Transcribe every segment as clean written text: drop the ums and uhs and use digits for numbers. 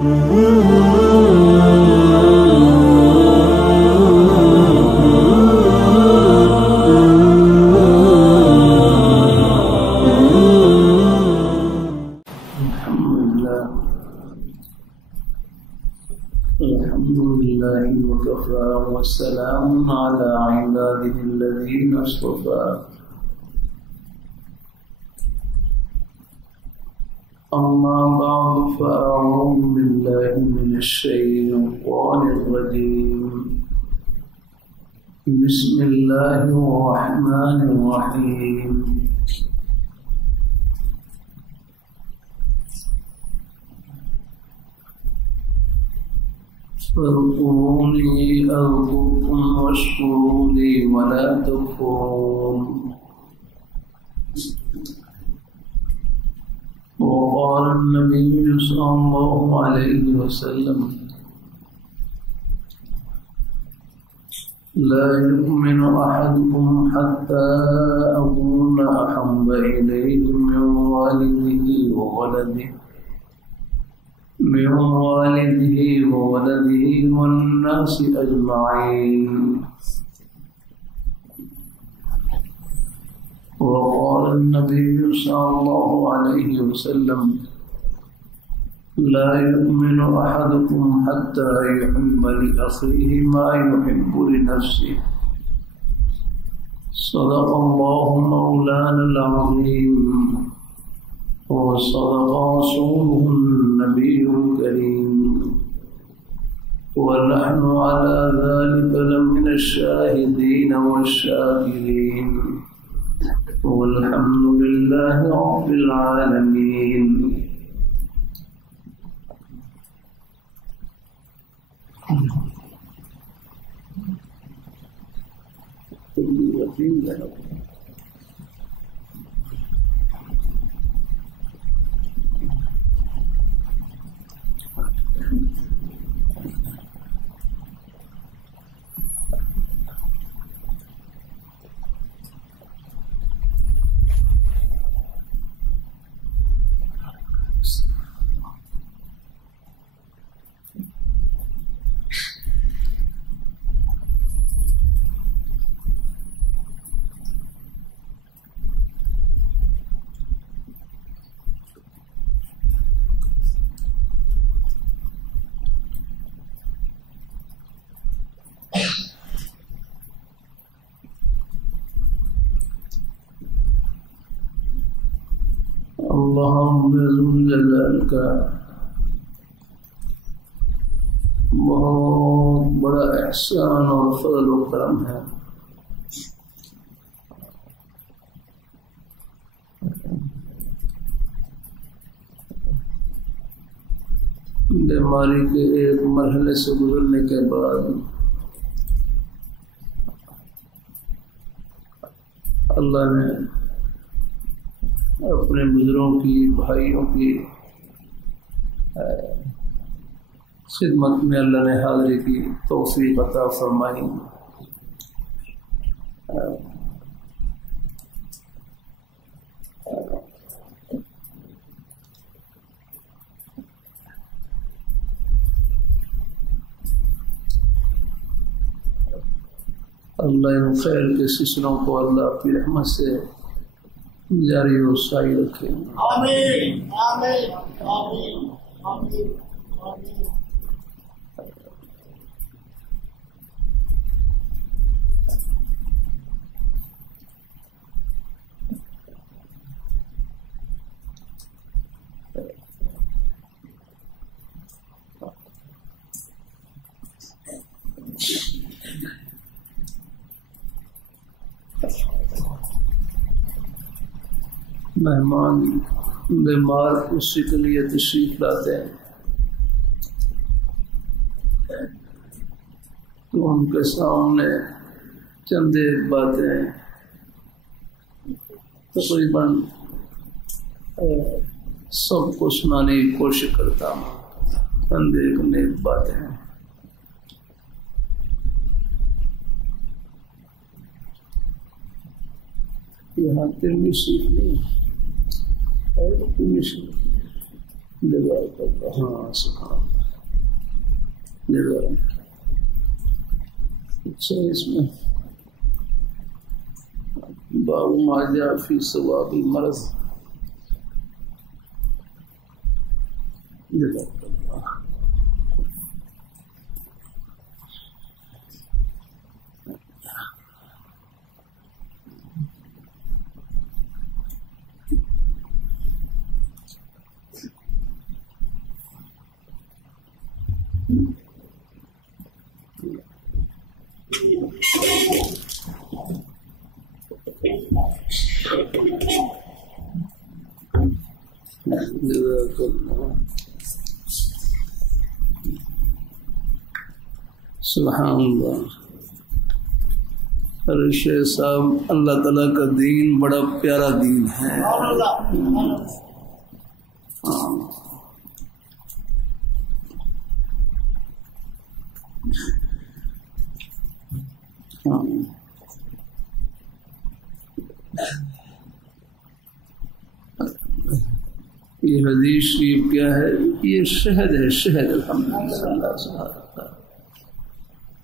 والسلام على عباده الذين اصطفى أما بعد فأعوذ بالله من الشيطان الرجيم بسم الله الرحمن الرحيم فاذكروني أذكركم واشكروا لي ولا تكفرون. وقال النبي صلى الله عليه وسلم لا يؤمن أحدكم حتى أكون أحب إليه من والده وولده والناس أجمعين. وقال النبي صلى الله عليه وسلم لا يؤمن أحدكم حتى يحب لأخيه ما يحب لنفسه. صدق الله مولانا العظيم وصدق رسوله النبي الكريم ونحن على ذلك لمن الشاهدين والشاكرين والحمد لله رب العالمين. اللهم ذوالجلال کا بہت بڑا احسان اور فضل و کرم ہے بیماری کے ایک مرحلے سے گزرنے کے بعد اللہ نے اپنے بزرگوں کی بھائیوں کی خدمت میں اللہ نے حاضری کی توفیق عطا فرمائی. اللہ ان خیر کے سلسلوں کو اللہ اپنی رحمت سے جاری و ساری رکھے. آمین آمین آمین آمین آمین. مہمان بیمار اسی کے لیے تشریف لاتے ہیں تو ان کے سامنے چند ایک باتیں تقریباً سب کو سنانے کی کوشش کرتا ہوں. چند ایک نیک باتیں ہیں. یہاں ترمی سیکھ نہیں ہاں سکھا اچھا اس میں باب ما جاء فی ثواب المرض سبحان اللہ. ارے شیخ صاحب اللہ تعالیٰ کا دین بڑا پیارا دین ہے. یہ حدیث شریف کیا ہے؟ یہ شہد ہے، شہد. الحمدللہ.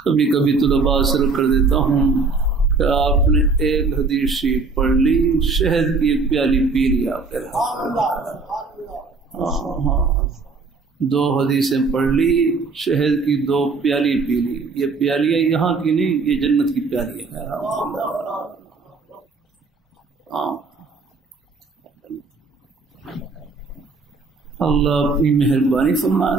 کبھی کبھی طلباء سے کر دیتا ہوں کہ آپ نے ایک حدیث شریف پڑھ لی، شہد کی ایک پیالی پی لی آپ نے. دو حدیثیں پڑھ لی، شہد کی 2 پیالی پی لی. یہ پیالیاں یہاں کی نہیں، یہ جنت کی پیالی ہے. اللہ اپنی مہربانی فرمائے.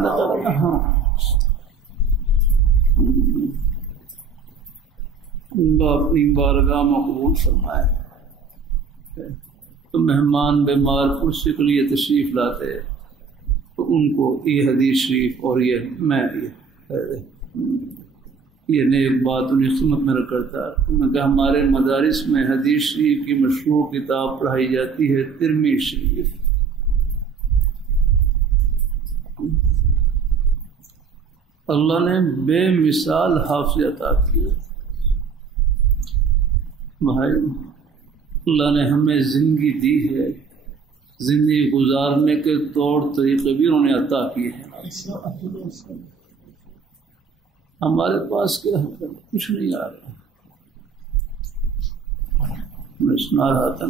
اللہ اپنی بارگاہ مقبول فرمائے. تو مہمان بیمار کرسی کے لیے تشریف لاتے تو ان کو یہ حدیث شریف اور یہ میں یہ نیک بات انہیں خدمت میں کرتا. میں کہ ہمارے مدارس میں حدیث شریف کی مشہور کتاب پڑھائی جاتی ہے، ترمذی شریف. اللہ نے بے مثال حافظ عطا کی. بھائی اللہ نے ہمیں زندگی دی ہے، زندگی گزارنے کے طور طریقے بھی انہوں نے عطا کیے ہیں. ہمارے پاس کیا ہے؟ کچھ نہیں آ رہا. میں سنا رہا تھا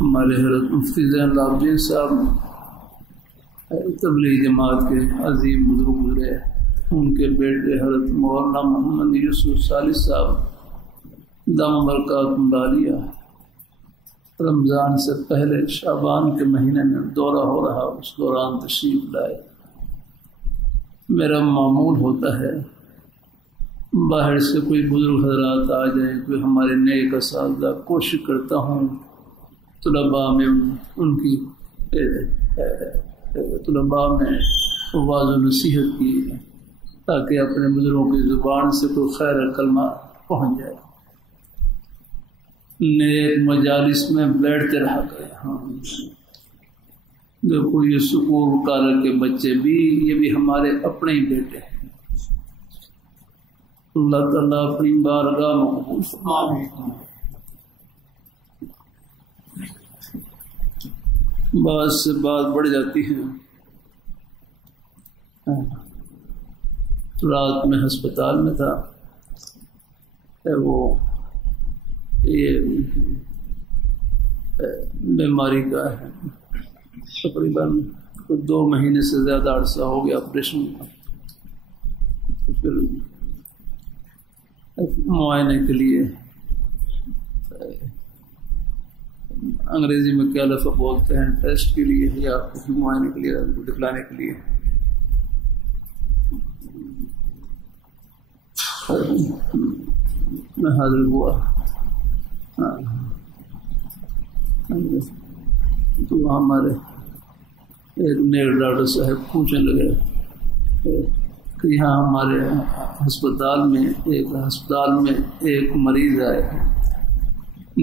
ہمارے حضرت مفتی زین العابدین صاحب تبلیغ جماعت کے عظیم بزرگ گزرے. ان کے بیٹے حضرت مولانا محمد یوسف صالح صاحب دام برکاتہم عالیہ رمضان سے پہلے شعبان کے مہینے میں دورہ ہو رہا، اس دوران تشریف لائے. میرا معمول ہوتا ہے باہر سے کوئی بزرگ حضرات آ جائیں، کوئی ہمارے نیک اساتذہ، کوشش کرتا ہوں طلباء میں ان کی طلباء میں واضح و نصیحت کی تاکہ اپنے بزرگوں کی زبان سے کوئی خیر کلمہ پہنچ جائے. نیک مجالس میں بیٹھتے رہا کرے. ہاں دیکھو یہ سکول کالج کے بچے بھی، یہ بھی ہمارے اپنے ہی بیٹے ہیں. اللہ تعالیٰ اپنی بارگاہ مقبول فرمائے. بات سے بات بڑھ جاتی ہے. رات میں ہسپتال میں تھا، وہ یہ بیماری کا ہے، تقریباً 2 مہینے سے زیادہ عرصہ ہو گیا آپریشن. پھر معائنے کے لیے انگریزی میں کیا لفظ بولتے ہیں، ٹیسٹ کے لیے یا معائنے کے لیے، دکھلانے کے لیے میں حاضر ہوا. تو وہاں ہمارے ایک نیک ڈاکٹر صاحب پوچھنے لگے کہ یہاں ہمارے ہسپتال میں ایک مریض آئے،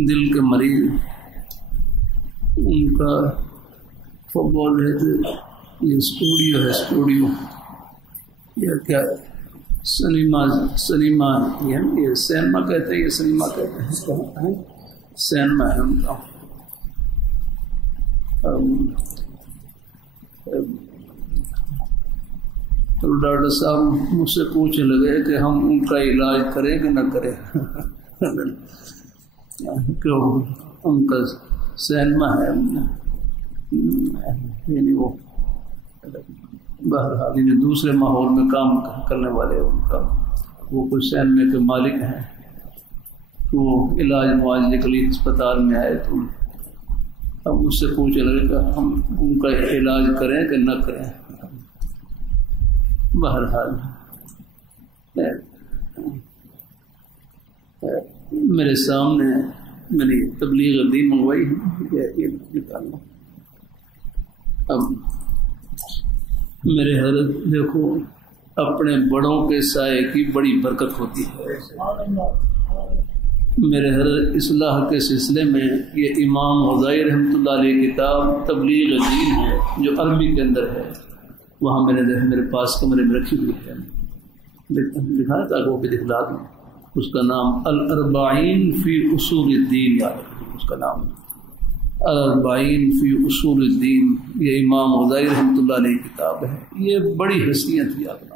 دل کے مریض. ان کا وہ بول رہے تھے یہ اسٹوڈیو ہے، اسٹوڈیو یا کیا سنیما یہ سینما کہتے ہیں، یہ سنیما کہتے ہیں، سینما ہے ان کا. ڈاکٹر صاحب مجھ سے پوچھنے لگے کہ ہم ان کا علاج کریں کہ نہ کریں کہ ان کا سینما ہے یعنی وہ بہرحال یعنی دوسرے ماحول میں کام کرنے والے ان کا وہ کوئی سینما کے مالک ہیں، تو وہ علاج معالجے کے لیے اسپتال میں آئے تو اب مجھ سے پوچھنے لگے کہ ہم ان کا علاج کریں کہ نہ کریں۔ بہرحال میرے سامنے میری تبلیغ دین منگوائی ہے نکالنا۔ اب میرے حضرت دیکھو اپنے بڑوں کے سائے کی بڑی برکت ہوتی ہے۔ میرے حضرت اصلاح کے سلسلے میں یہ امام غزالی رحمۃ اللہ علیہ کتاب تبلیغ دین ہے جو عربی کے اندر ہے، وہاں میرے پاس کمرے میں رکھی ہوئی ہے، دکھانا تھا وہ بھی دکھلا دوں۔ اس کا نام الاربعین فی اصول الدین، یاد رکھیں اس کا نام الاربعین فی اصول الدین، یہ امام غزالی رحمۃ اللہ علیہ کی کتاب ہے۔ یہ بڑی حیثیت ہے، یاد رکھیں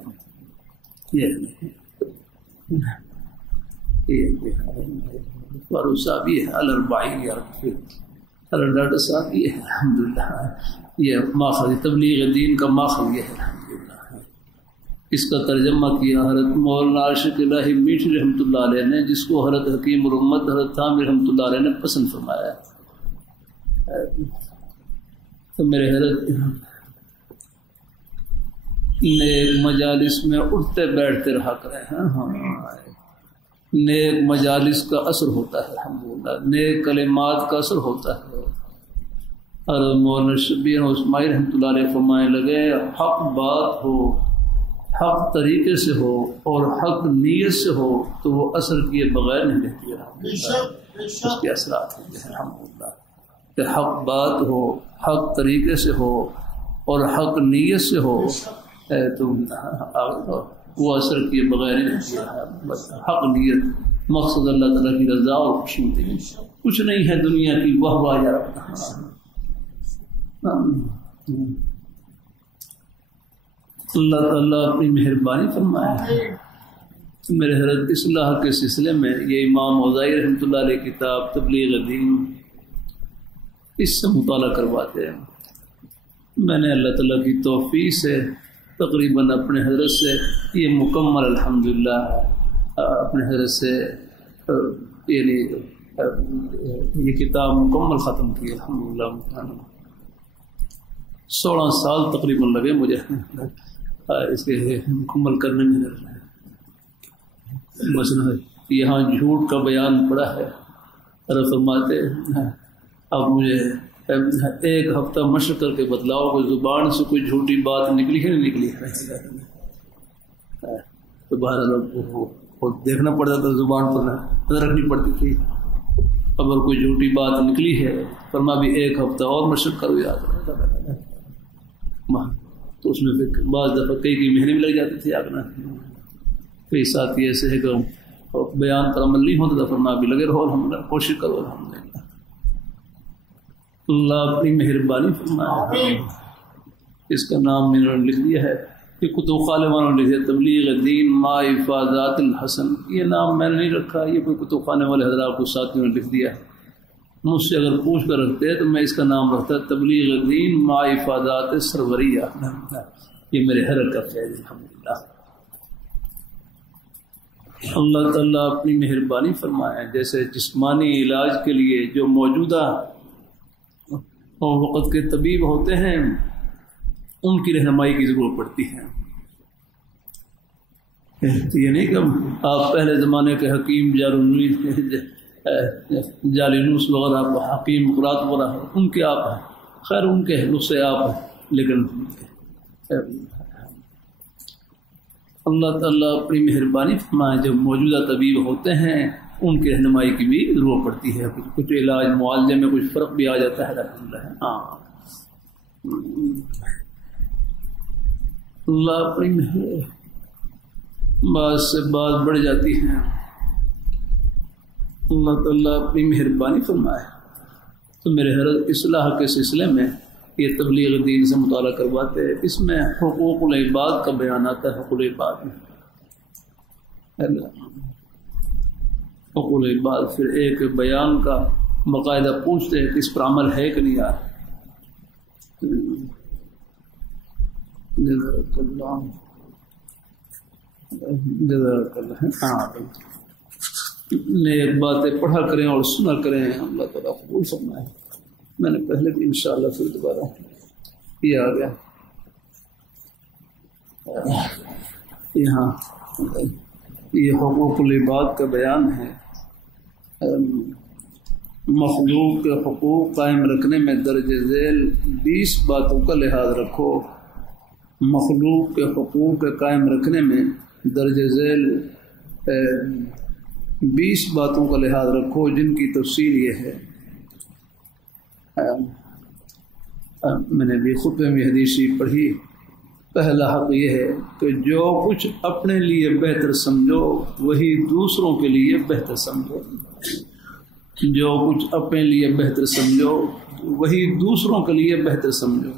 فاروق صاحب یہ ہے الاربعین، یاد رکھیں ڈاکٹر صاحب یہ ہے الحمدللہ، یہ ماخذ تبلیغ دین کا ماخذ یہ ہے الحمدللہ۔ اس کا ترجمہ کیا حضرت مولانا عاشق الہی میٹھی رحمۃ اللہ علیہ نے، جس کو حضرت حکیم الامت حضرت تھانوی رحمۃ اللہ علیہ نے پسند فرمایا ہے۔ تو میرے حضرت نیک مجالس میں اٹھتے بیٹھتے رہا کرے ہیں، نیک مجالس کا اثر ہوتا ہے الحمدللہ، نیک کلمات کا اثر ہوتا ہے۔ حضرت مولانا شبیر عثمانی رحمۃ اللہ علیہ فرمانے لگے حق بات ہو، حق طریقے سے ہو اور حق نیت سے ہو تو وہ اثر کیے بغیر نہیں رہتی ہے، اس کے اثرات ہوتے ہیں الحمدللہ۔ کہ حق بات ہو، حق طریقے سے ہو اور حق نیت سے ہو تو وہ اثر کیے بغیر نہیں رہتی ہے۔ بس حق نیت، مقصد اللہ تعالیٰ کی رضا اور خوشی، کچھ نہیں ہے دنیا کی واہ واہ یا اللہ تعالیٰ اپنی مہربانی فرمائے۔ میرے حضرت اصلاح کے سلسلے میں یہ امام غزالی رحمۃ اللہ علیہ کتاب تبلیغ دین اس سے مطالعہ کرواتے ہیں۔ میں نے اللہ تعالیٰ کی توفیق سے تقریباً اپنے حضرت سے یہ مکمل الحمدللہ اپنے حضرت سے یعنی یہ کتاب مکمل ختم کی الحمدللہ۔ 16 سال تقریباً لگے مجھے اس کے مکمل کرنے میں۔ مثلا یہاں جھوٹ کا بیان پڑا ہے، فرماتے اب مجھے ایک ہفتہ مشق کر کے بتلاؤ کہ زبان سے کوئی جھوٹی بات نکلی ہے نہیں نکلی ہے، تو بہرحال دیکھنا پڑتا تھا، زبان پر نظر رکھنی پڑتی تھی۔ اگر کوئی جھوٹی بات نکلی ہے فرما بھی ایک ہفتہ اور مشق کرو، یاد تو اس میں پھر بعض دفعہ کئی مہینے بھی لگ جاتے تھے آگنا۔ کئی ساتھی ایسے ہے کہ بیان پر عمل نہیں ہوتا تھا، فرما بھی لگے رہو الحمدللہ، کوشش کرو الحمدللہ۔ اللہ اپنی مہربانی فرمائے۔ اس کا نام میں نے لکھ دیا ہے کہ کتب خالہ والوں نے لکھا تبلیغ دین ما افادات الحسن، یہ نام میں نے نہیں رکھا، یہ کوئی کتب خانے والے حضرات کو ساتھیوں نے لکھ دیا ہے۔ مجھ سے اگر پوچھ کر رکھتے تو میں اس کا نام رکھتا تبلیغ دین ما افادات سروریہ، یہ میرے حضرت کا فیض الحمدللہ۔ اللہ تعالیٰ اپنی مہربانی فرمائے۔ جیسے جسمانی علاج کے لیے جو موجودہ اور وقت کے طبیب ہوتے ہیں ان کی رہنمائی کی ضرورت پڑتی ہے۔ یہ نہیں کہ آپ پہلے زمانے کے حکیم جالینوس وغیرہ حکیم مقرات وغیرہ ان کے آپ ہیں، خیر ان کے نسخے آپ ہیں، لیکن اللہ تعالیٰ اپنی مہربانی فرمائے جب موجودہ طبیب ہوتے ہیں ان کی رہنمائی کی بھی ضرورت پڑتی ہے۔ کچھ علاج معالجے میں کچھ فرق بھی آ جاتا ہے الحمدللہ۔ ہاں اللہ اپنی بعض سے بات بڑھ جاتی ہے، اللہ تعالیٰ اپنی مہربانی فرمائے۔ تو میرے حضرت اصلاح کے سلسلے میں یہ تبلیغ دین سے مطالعہ کرواتے ہیں. اس میں حقوق العباد کا بیان آتا ہے. حقوق العباد میں حقوق العباد پھر ایک بیان کا باقاعدہ پوچھتے ہیں کہ اس پر عمل ہے کہ نہیں. نیک باتیں پڑھا کریں اور سنا کریں. اللہ تعالیٰ قبول فرمائے. میں نے پہلے بھی انشاءاللہ پھر دوبارہ یہ آ گیا یہاں. یہ حقوق العباد کا بیان ہے. مخلوق کے حقوق قائم رکھنے میں درج ذیل 20 باتوں کا لحاظ رکھو. مخلوق کے حقوق کے قائم رکھنے میں درج ذیل 20 باتوں کا لحاظ رکھو جن کی تفصیل یہ ہے. میں نے بھی خطبے میں حدیث پڑھی. پہلا حق یہ ہے کہ جو کچھ اپنے لیے بہتر سمجھو وہی دوسروں کے لیے بہتر سمجھو. جو کچھ اپنے لیے بہتر سمجھو وہی دوسروں کے لیے بہتر سمجھو.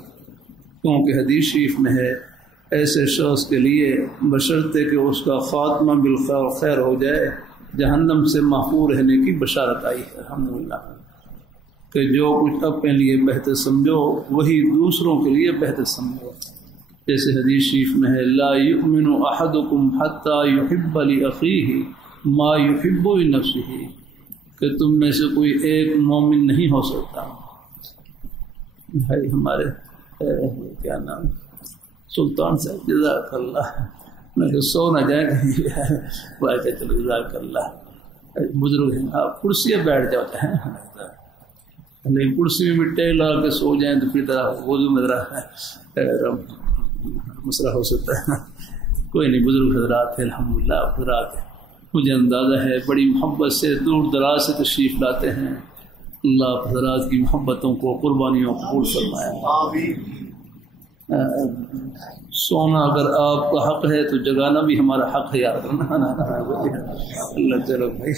کیونکہ حدیث شریف میں ہے ایسے شخص کے لیے بشرطے کہ اس کا خاتمہ بالخیر خیر ہو جائے جہنم سے محفوظ رہنے کی بشارت آئی ہے. الحمدللہ کہ جو کچھ اپنے لیے بہتر سمجھو وہی دوسروں کے لیے بہتر سمجھو. جیسے حدیث شریف میں ہے لا یؤمن احدکم حتی یحب لأخیہ ما یحب لنفسہ کہ تم میں سے کوئی ایک مومن نہیں ہو سکتا. بھائی ہمارے کیا نام سلطان صاحب جزاک اللہ میں کہ سو نہ جائیں کہیں بھائی چلو جزاک اللہ بزرگ ہیں آپ کرسی پہ بیٹھ جاتے ہیں لیکن کرسی میں مٹے لا کے سو جائیں تو پھر طرح وضو میں ذرا مسئلہ ہو سکتا ہے. کوئی نہیں بزرگ حضرات ہیں الحمدللہ حضرات ہیں. مجھے اندازہ ہے بڑی محبت سے دور دراز سے تشریف لاتے ہیں. اللہ حضرات کی محبتوں کو قربانیوں کو قبول فرمائے. سونا اگر آپ کا حق ہے تو جگانا بھی ہمارا حق ہے یاد رکھنا. اللہ تعالیٰ بھائی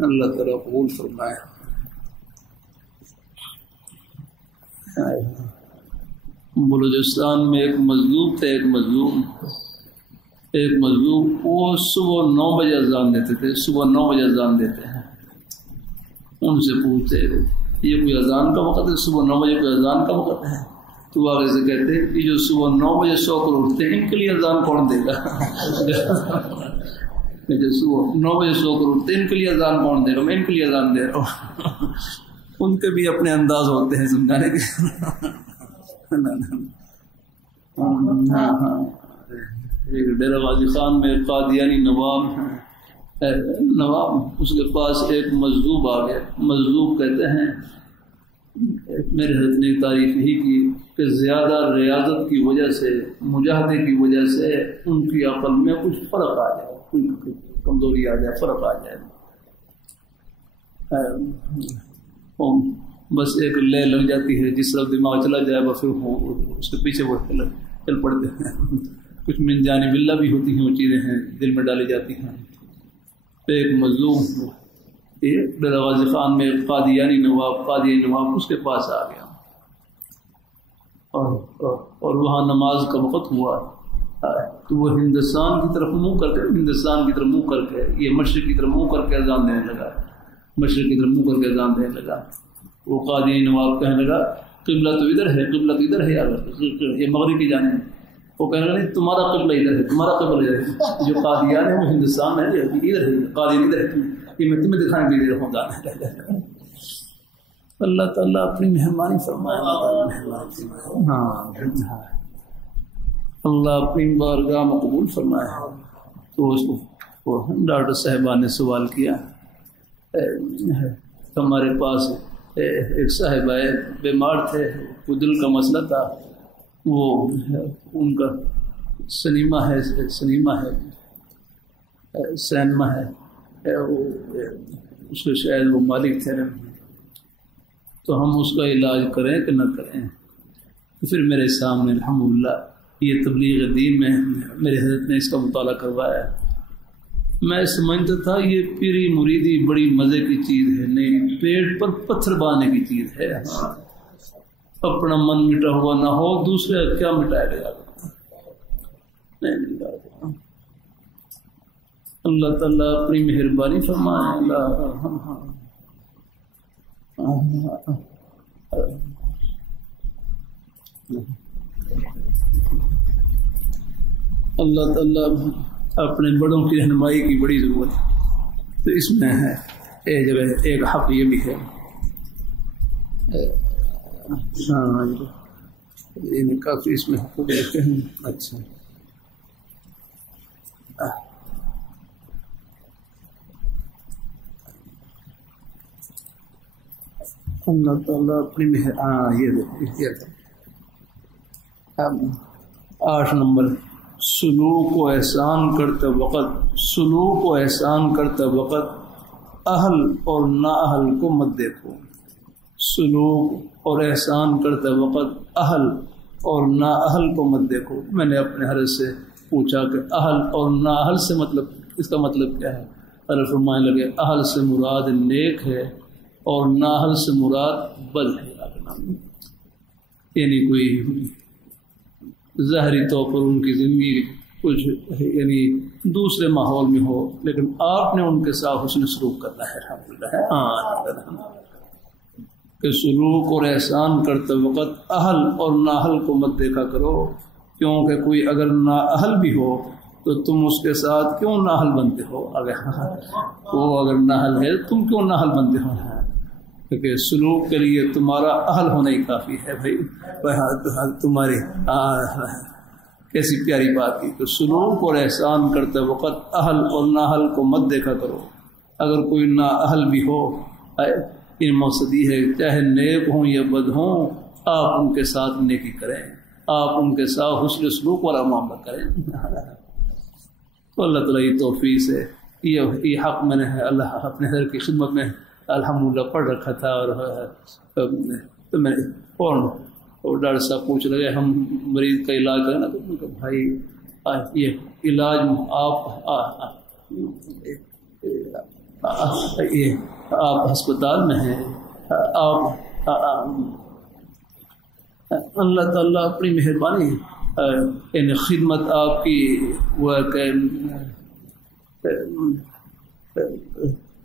اللہ تعالیٰ قبول فرمائے. بلوچستان میں ایک مظلوم تھے. ایک مظلوم وہ صبح 9 بجے اذان دیتے تھے. صبح 9 بجے اذان دیتے ہیں. ان سے پوچھتے یہ کوئی اذان کا وقت ہے؟ صبح 9 بجے کوئی اذان کا وقت ہے؟ تو آگے سے کہتے یہ جو صبح 9 بجے سو کر اٹھتے ہیں ان کے لیے اذان کون دے گا؟ جو صبح 9 بجے سو کر اٹھتے ہیں ان کے لیے اذان کون دے گا؟ میں ان کے لیے اذان دے رہا ہوں. ان کے بھی اپنے انداز ہوتے ہیں سمجھانے کے. ہاں ہاں ایک ڈیرہ غازی خان میں قادیانی نواب اس کے پاس ایک مجذوب آ گیا. مجذوب کہتے ہیں میرے حضرت نے تعریف یہی کی کہ زیادہ ریاضت کی وجہ سے مجاہدے کی وجہ سے ان کی عقل میں کچھ فرق آ جائے, کوئی کمزوری آ جائے, فرق آ جائے. بس ایک لے لگ جاتی ہے, جس طرح دماغ چلا جائے بس اس کے پیچھے وہ چل پڑتے ہیں. کچھ من جانب اللہ بھی ہوتی ہیں, وہ چیزیں ہیں دل میں ڈالی جاتی ہیں. ایک مظلوم ڈیرہ غازی خان میں قادیانی نواب اس کے پاس آ گیا اور وہاں نماز کا وقت ہوا تو وہ ہندوستان کی طرف منہ کر کے یہ مشرق کی طرف منہ کر کے اذان دینے لگا. مشرق کی طرف منہ کر کے اذان دینے لگا. وہ قادیانی نواب کہنے لگا قبلہ تو ادھر ہے, قبلہ تو ادھر ہے یار, یہ مغرب کی جانب. وہ کہنے لگا نہیں تمہارا قبلہ ادھر ہے, تمہارا قبلہ ادھر ہے. جو قادیان ہے وہ ہندوستان ہے, ادھر ہے قادیان ادھر ہے, یہ میں تمہیں دکھانے کے لیے رہوں گا. اللہ تعالیٰ اپنی مہربانی فرمائے. ہاں اللہ اپنی بارگاہ میں قبول فرمائے. تو اس کو ڈاکٹر صاحبہ نے سوال کیا, ہمارے پاس ایک صاحبہ بیمار تھے, وہ دل کا مسئلہ تھا, وہ ان کا سینما ہے اس کے شاید وہ مالک تھے, تو ہم اس کا علاج کریں کہ نہ کریں. تو پھر میرے سامنے الحمدللہ یہ تبلیغ دین میں میرے حضرت نے اس کا مطالعہ کروایا. میں سمجھتا تھا یہ پیری مریدی بڑی مزے کی چیز ہے, نہیں پیٹ پر پتھر باندھنے کی چیز ہے. اپنا من مٹا ہوا نہ ہو، دوسرے کیا مٹائے گا؟ نہیں، اللہ تعالیٰ اپنی مہربانی فرمائے. اللہ تعالیٰ اپنے بڑوں کی رہنمائی کی بڑی ضرورت ہے، تو اس میں ہے ایک حق یہ بھی ہے. ہاں یہ کافی اس میں حقوق لکھے ہیں. اچھا اللہ تعالیٰ اپنی یہ 8 نمبر، سلوک و احسان کرتے وقت اہل اور نااہل کو مت دیکھو. سلوک اور احسان کرتے وقت اہل اور نااہل کو مت دیکھو. میں نے اپنے حضرت سے پوچھا کہ اہل اور نااہل سے مطلب، اس کا مطلب کیا ہے؟ حضرت فرمانے لگے اہل سے مراد نیک ہے اور نااہل سے مراد بد ہے. یعنی کوئی ظاہری طور پر ان کی زندگی کچھ یعنی دوسرے ماحول میں ہو، لیکن آپ نے ان کے ساتھ حسن سلوک کرنا ہے. الحمدللہ کہ سلوک اور احسان کرتے وقت اہل اور نااہل کو مت دیکھا کرو، کیونکہ کوئی اگر نااہل بھی ہو تو تم اس کے ساتھ کیوں نااہل بنتے ہو؟ وہ اگر نااہل ہے تم کیوں نااہل بنتے ہو؟ کیونکہ سلوک کے لیے تمہارا اہل ہونا ہی کافی ہے. بھائی تمہاری کیسی پیاری بات کی کہ سلوک اور احسان کرتے وقت اہل اور نااہل کو مت دیکھا کرو. اگر کوئی نااہل بھی ہو، ان مقصد یہ ہے چاہے نیک ہوں یا بد ہوں، آپ ان کے ساتھ نیکی کریں، آپ ان کے ساتھ حسن سلوک والا معاملہ کریں. تو اللہ تعالیٰ یہ توفیق سے یہ حق میں نے اللہ اپنے حضرت کی خدمت میں الحمدللہ پڑھ رکھا تھا. اور تو میں فوراً ڈاکٹر صاحب پوچھ لگے ہم مریض کا علاج کریں نا، تو بھائی یہ علاج آپ ہسپتال میں ہیں، آپ اللہ تعالیٰ اپنی مہربانی یعنی خدمت آپ کی وہ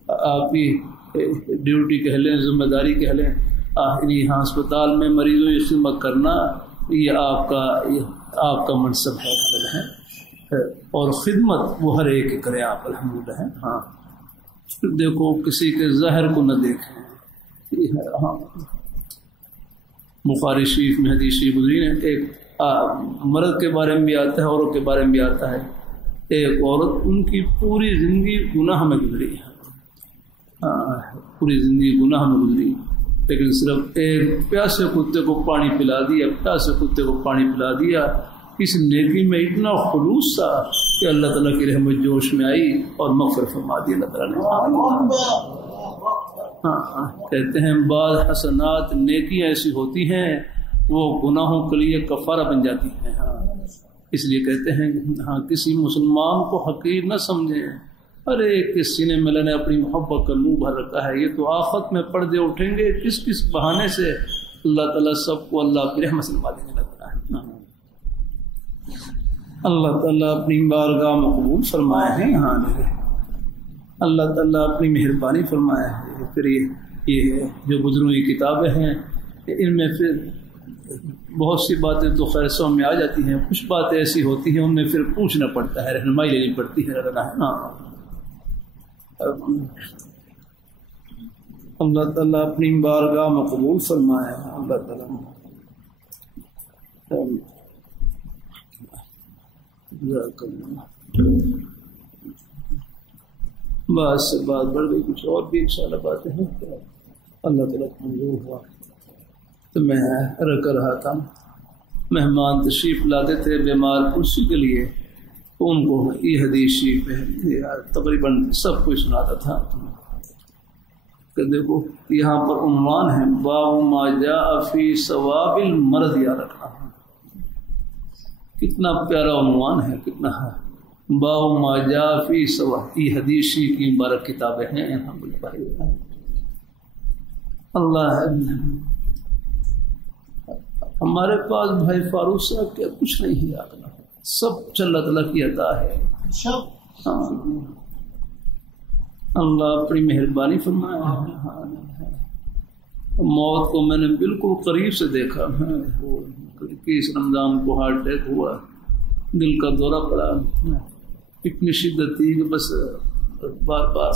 آپ کی ڈیوٹی کہہ لیں، ذمہ داری کہہ لیں، یہاں ہسپتال میں مریضوں کی خدمت کرنا یہ آپ کا منصب ہے. اور خدمت وہ ہر ایک کرے آپ الحمدللہ. ہاں دیکھو کسی کے ظاہر کو نہ دیکھیں. ہاں بخاری شریف میں حدیث گزری ہے، ایک مرد کے بارے میں بھی آتا ہے، عورت کے بارے میں بھی آتا ہے. ایک عورت ان کی پوری زندگی گناہ میں گزری ہے، پوری زندگی گناہ میں گزری، لیکن صرف ایک پیاسے کتے کو پانی پلا دیا. اس نیکی میں اتنا خلوص تھا کہ اللہ تعالیٰ کی رحمت جوش میں آئی اور مغفرت فرما دی اللہ تعالیٰ نے. کہتے ہیں بعض حسنات نیکیاں ایسی ہوتی ہیں وہ گناہوں کے لیے کفارہ بن جاتی ہیں. اس لیے کہتے ہیں کسی مسلمان کو حقیر نہ سمجھیں. ارے کس سینے میں اللہ نے اپنی محبت کا لو بھر رکھا ہے، یہ تو آفت میں پردے اٹھیں گے کس بہانے سے. اللہ تعالیٰ سب کو اللہ کی رحمت سے نوازے گا. اللہ تعالیٰ اپنی بارگاہ میں قبول فرمائے ہیں. اللہ تعالیٰ اپنی مہربانی فرمائے ہیں. پھر یہ جو بزرگوں کی کتابیں ہیں ان میں پھر بہت سی باتیں تو خیر سمجھ میں آ جاتی ہیں، کچھ باتیں ایسی ہوتی ہیں ان میں پھر پوچھنا پڑتا ہے، رہنمائی لینی پڑتی ہے. اللہ تعالیٰ اپنی بارگاہ میں قبول فرمائے. اللہ تعالیٰ بات سے بات بڑھ گئی، کچھ اور بھی انشاءاللہ باتیں ہیں. اللہ تعالیٰ منظور ہوا تو میں رکھ رہا تھا، مہمان تشریف لاتے تھے بیمار کرسی کے لیے، تو ان کو یہ حدیث شریف تقریباً سب کچھ سناتا تھا کہ دیکھو یہاں پر عنوان ہے باب ما جاء فی ثواب المرض. یاد رکھنا کتنا پیارا عنوان ہے، کتنا باب ما جاء فی ثواب. یہ حدیث شریف کی مبارک کتابیں ہیں. اللہ ہمارے پاس بھائی فاروق صاحب کیا کچھ نہیں ہے آگنا، سب اللہ تعالیٰ کی عطا ہے. ہاں اللہ اپنی مہربانی فرمایا. موت کو میں نے بالکل قریب سے دیکھا. 21 رمضان کو ہارٹ اٹیک ہوا، دل کا دورہ پڑا، اتنی شدت تھی کہ بس بار بار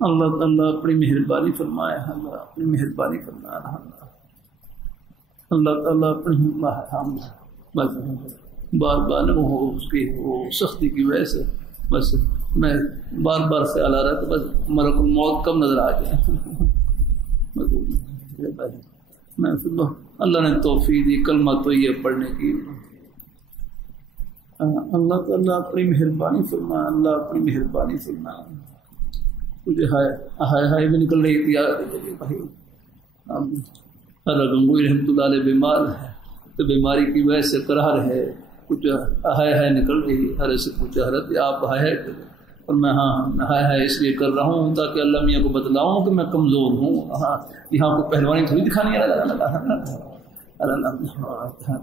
اللہ اپنی مہربانی فرمایا. اللہ اپنی مہربانی فرمایا. اللہ تعالیٰ اپنی بس بار بار وہ اس کی وہ سختی کی وجہ سے بس میں بار بار خیال آ رہا تھا بس ملک الموت کب نظر آ جائے. میں اللہ نے توفیق دی کلمہ طیبہ پڑھنے کی. اللہ تعالیٰ اپنی مہربانی فرمایا. اللہ اپنی مہربانی فرمایا. مجھے ہائے بھی نکل رہی تھی بھائی. اللہ گنگوئی رحمۃ اللہ علیہ بیمار ہے تو بیماری کی وجہ سے قرار ہے، کچھ ہائے نکل رہی. ہر سے پوچھا حضرت آپ ہائے اور میں ہائے اس لیے کر رہا ہوں تاکہ اللہ میاں کو بتلاؤں کہ میں کمزور ہوں. یہاں کو پہلوانی تھوڑی دکھانی ہے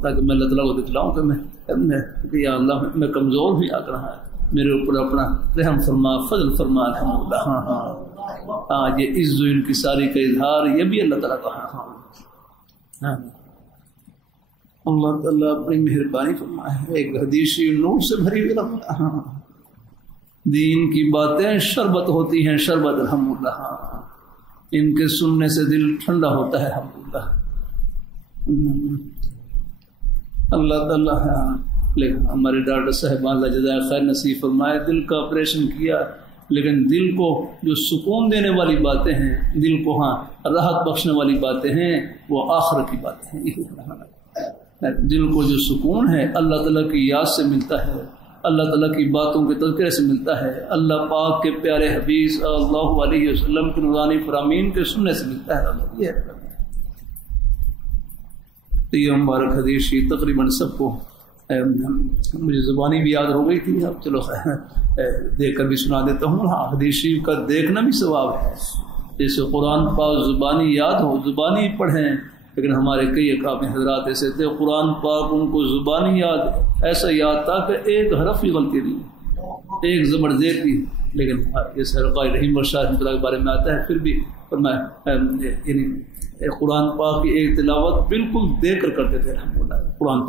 تاکہ میں اللہ تعالیٰ کو دکھلاؤں کہ یا اللہ میں کمزور بھی آ رہا ہے، میرے اوپر اپنا رحم فرما، فضل فرما. ہاں یہ عز و انکساری کا اظہار یہ بھی اللہ تعالیٰ کا. اللہ تعالیٰ اپنی مہربانی فرمائے. ایک حدیث نور سے بھری ہوئی رحمت. دین کی باتیں شربت ہوتی ہیں، شربت الحمدللہ. ان کے سننے سے دل ٹھنڈا ہوتا ہے الحمدللہ. اللہ تعالیٰ ہمارے ڈاکٹر صاحب اللہ جزائے خیر نصیب فرمائے. دل کا آپریشن کیا لیکن دل کو جو سکون دینے والی باتیں ہیں، دل کو راحت بخشنے والی باتیں ہیں، وہ آخرت کی باتیں ہیں. دل کو جو سکون ہے اللہ تعالیٰ کی یاد سے ملتا ہے، اللہ تعالیٰ کی باتوں کے تذکرے سے ملتا ہے، اللہ پاک کے پیارے حبیب صلی اللہ علیہ وسلم کے نورانی فرامین کے سننے سے ملتا ہے. یہ مبارک حدیث تقریباً سب کو مجھے زبانی بھی یاد ہو گئی تھی، اب چلو دیکھ کر بھی سنا دیتا ہوں. ہاں حدیث شریف کا دیکھنا بھی ثواب ہے. جیسے قرآن پاک زبانی یاد ہو، زبانی پڑھیں، لیکن ہمارے کئی اکابر حضرات ایسے تھے قرآن پاک ان کو زبانی یاد ایسا یاد تھا کہ ایک حرف کی غلطی نہیں، ایک زبر زیر کی. لیکن اس حلقہ رحیم ورشاہ کے بارے میں آتا ہے پھر بھی قرآن پاک کی ایک تلاوت بالکل دیکھ کر کرتے تھے. قرآن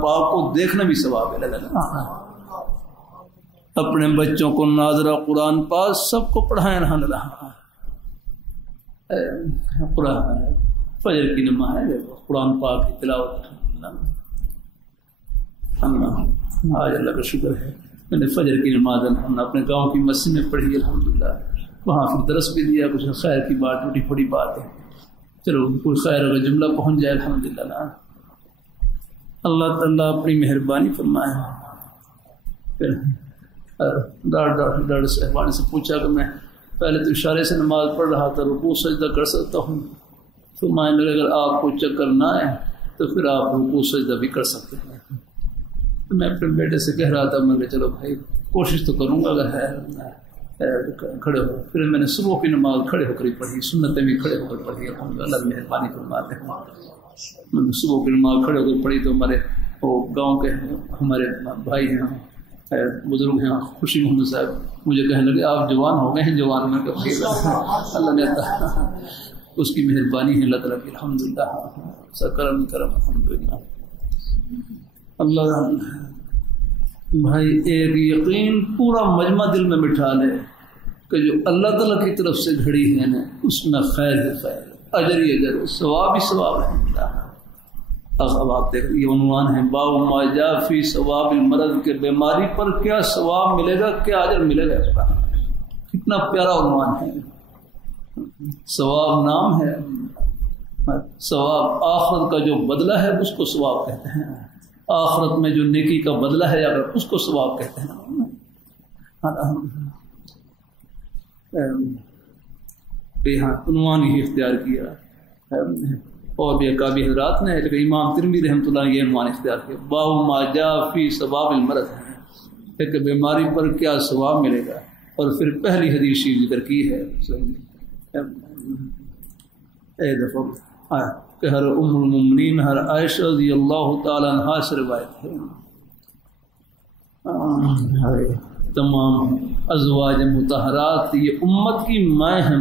پاک کو دیکھنا بھی ثواب ہے. اپنے بچوں کو ناظرہ قرآن پاک سب کو پڑھائیں. قرآن فجر کی نماز ہے، قرآن پاک کی تلاوت. آج اللہ کا شکر ہے میں نے فجر کی نماز اپنے گاؤں کی مسجد میں پڑھی الحمدللہ. وہاں پھر درس بھی دیا، کچھ خیر کی بات چھوٹی بڑی بات ہے، چلو کوئی خیر کا جملہ پہنچ جائے الحمدللہ. اللہ تعالیٰ اپنی مہربانی فرمائے. پھر ڈاکٹر صاحبان سے پوچھا کہ میں پہلے تو اشارے سے نماز پڑھ رہا تھا، رکوع سجدہ کر سکتا ہوں؟ تو میں نے اگر آپ کو چکر نہ آئے تو پھر آپ رکوع سجدہ بھی کر سکتے ہیں. تو میں اپنے بیٹے سے کہہ رہا تھا، میں کہ چلو بھائی کوشش تو کروں گا اگر ہے کھڑے ہو. پھر میں نے صبح کی نماز کھڑے ہو کر ہی پڑھی، سنتیں بھی کھڑے ہو کر پڑھی. اللہ مہربانی فرماتے ہیں. میں نے صبح کی نماز کھڑے ہو کر پڑھی تو ہمارے وہ گاؤں کے ہمارے بھائی ہیں، بزرگ ہیں، خوشی محمد صاحب مجھے کہنے لگے آپ جوان ہو گئے ہیں. جوان میں اللہ نے اس کی مہربانی ہے اللہ تعالیٰ کی الحمدللہ. کرم الحمدللہ. اللہ بھائی ایک یقین پورا مجمع دل میں بٹھا لے کہ جو اللہ تعالیٰ کی طرف سے گھڑی ہے نا اس میں خیر ہے، خیر اجر ہی اجر، ثواب ہی ثواب ہے. اب آپ دیکھ یہ عنوان ہے باب ما جاء فی ثواب المرض، کے بیماری پر کیا ثواب ملے گا، کیا اجر ملے گا. کتنا پیارا عنوان ہے. ثواب نام ہے، ثواب آخرت کا جو بدلہ ہے اس کو ثواب کہتے ہیں. آخرت میں جو نیکی کا بدلہ ہے اگر اس کو ثواب کہتے ہیں. یہاں عنوان ہی اختیار کیا اور بھی اکابر حضرات نے، لیکن امام ترمذی رحمۃ اللہ نے یہ عنوان اختیار کیا باب ما جاء فی ثواب المرض، کہ بیماری پر کیا ثواب ملے گا. اور پھر پہلی حدیث ذکر کی ہے ایک دفعہ کہ ہر ام المؤمنین ہر عائشہ رضی اللہ تعالیٰ عنہا سے روایت ہے تمام ازواج مطہرات یہ امت کی مائیں ہیں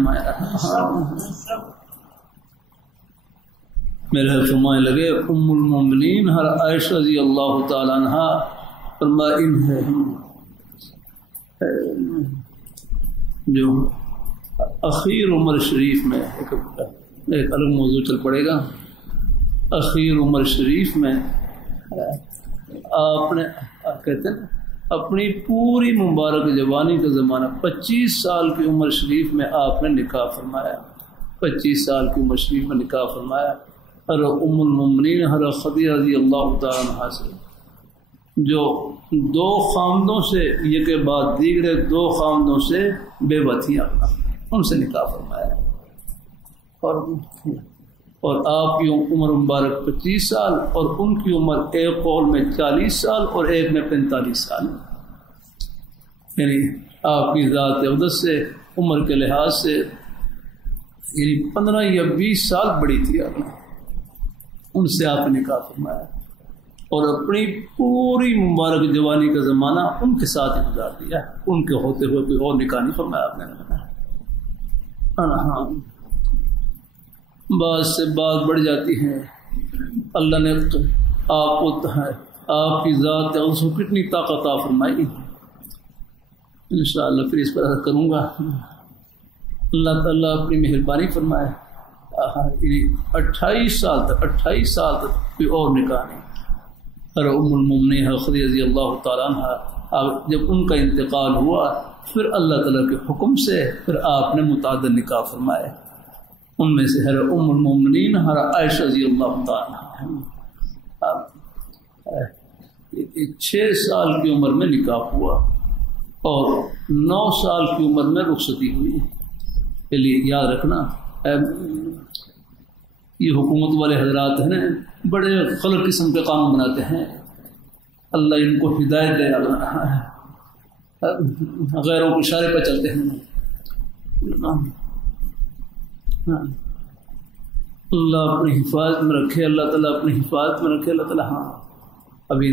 میرے فرمانے لگے ام المؤمنین ہر عائشہ رضی اللہ تعالیٰ عنہا فرمائن ہے جو اخیر عمر شریف میں ایک الگ موضوع چل پڑے گا. اخیر عمر شریف میں آپ نے کہتے ہیں اپنی پوری مبارک جوانی کا زمانہ 25 سال کی عمر شریف میں آپ نے نکاح فرمایا. 25 سال کی عمر شریف میں نکاح فرمایا اور ام المؤمنین حضرت خدیجہ رضی اللہ تعالیٰ عنہا سے جو 2 خامدوں سے یہ کے بعد دیگر 2 خامدوں سے بے وتیاں ان سے نکاح فرمایا اور آپ کی عمر مبارک 25 سال اور ان کی عمر ایک قول میں 40 سال اور ایک میں 45 سال یعنی آپ کی ذات اقدس سے عمر کے لحاظ سے یعنی 15 یا 20 سال بڑی تھی آپ نے ان سے آپ نے نکاح فرمایا اور اپنی پوری مبارک جوانی کا زمانہ ان کے ساتھ گزار دیا. ان کے ہوتے ہوئے کوئی اور نکاح نہیں فرمایا آپ نے. ہاں بعض سے بات بڑھ جاتی ہے. اللہ نے آپ کو آپ کی ذات اس کو کتنی طاقت عطا فرمائی انشاءاللہ پھر اس پر کروں گا. اللہ تعالیٰ اپنی مہربانی فرمائے 28 سال تک کوئی اور نکاح نہیں. اور ام المؤمنین خدیجہ رضی اللہ تعالیٰ عنہ جب ان کا انتقال ہوا پھر اللہ تعالیٰ کے حکم سے پھر آپ نے متعدد نکاح فرمائے. ان میں سے ہر ام المؤمنین ہر عائشہ رضی اللہ تعالیٰ عنہ 6 سال کی عمر میں نکاح ہوا اور 9 سال کی عمر میں رخصتی ہوئی. کے لیے یاد رکھنا یہ حکومت والے حضرات ہیں بڑے غلط قسم کے قانون بناتے ہیں. اللہ ان کو ہدایت دے رہا ہے. غیروں کے اشارے پر چلتے ہیں. اللہ اپنی حفاظت میں رکھے. اللہ تعالیٰ اپنی حفاظت میں رکھے. اللہ تعالیٰ ہاں ابھی